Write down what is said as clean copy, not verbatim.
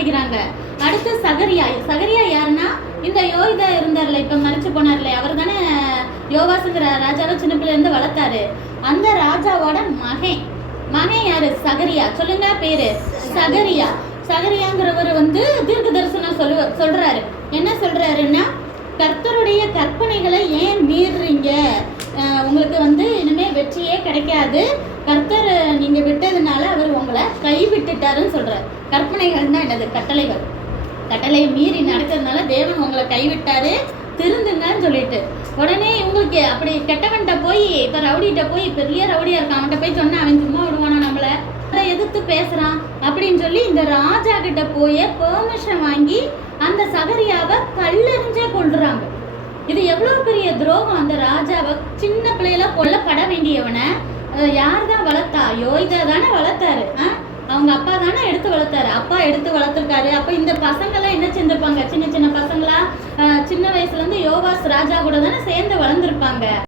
மாட்டேங்கிறாங்க. அடுத்து சகரியா. சகரியா யாருன்னா இந்த யோகிதா இருந்தார்ல, இப்ப மறைச்சு போனார்ல, அவர் தானே யோவாசுங்கிற ராஜாவை சின்ன பிள்ளைல இருந்து வளர்த்தாரு. அந்த ராஜாவோட மகன் யாரு? சகரியா. சொல்லுங்க பேரு. சகரியா. சகரியாங்கிறவர் தீர்க்க தரிசனம் சொல்றாரு. என்ன சொல்றாருன்னா, கர்த்தருடைய கற்பனைகளை ஏன் மீறுறீங்க? உங்களுக்கு இனிமே வெற்றியே கிடைக்காது. கர்த்தர் நீங்க விட்டதுனால அவர் உங்களை கைவிட்டுட்டாருன்னு சொல்றாரு. கற்பனைகள்னா என்னது? கட்டளையை மீறி நடக்கிறதுனால தேவன் உங்களை கைவிட்டாரு, திருந்துங்கன்னு சொல்லிட்டு. உடனே இவங்களுக்கு அப்படி கெட்டவன்கிட்ட போய், இப்ப ரவுடிகிட்ட போய், பெரிய ரவுடியா இருக்கான், அவன்கிட்ட போய் சொன்னா அவன் சும்மா விடுவானா? நம்மளை எதிர்த்து பேசுறான் அப்படின்னு சொல்லி இந்த ராஜா கிட்ட போய் பெர்மிஷன் வாங்கி அந்த சகரியாவை கல்லெறிஞ்சே கொள்றாங்க. இது எவ்வளவு பெரிய துரோகம்! அந்த ராஜாவை, சின்ன பிள்ளையில கொல்லப்பட வேண்டியவனை யார் தான் வளர்த்தா? யோகிதா தானே வளர்த்தாரு. அவங்க அப்பா தானே எடுத்து வளர்த்தாரு. அப்பா எடுத்து வளர்த்துருக்காரு. அப்ப இந்த பசங்கெல்லாம் என்ன செஞ்சிருப்பாங்க? சின்ன சின்ன பசங்களா சின்ன வயசுல இருந்து யோவாஸ் ராஜா கூட தானே சேர்ந்து வளர்ந்துருப்பாங்க.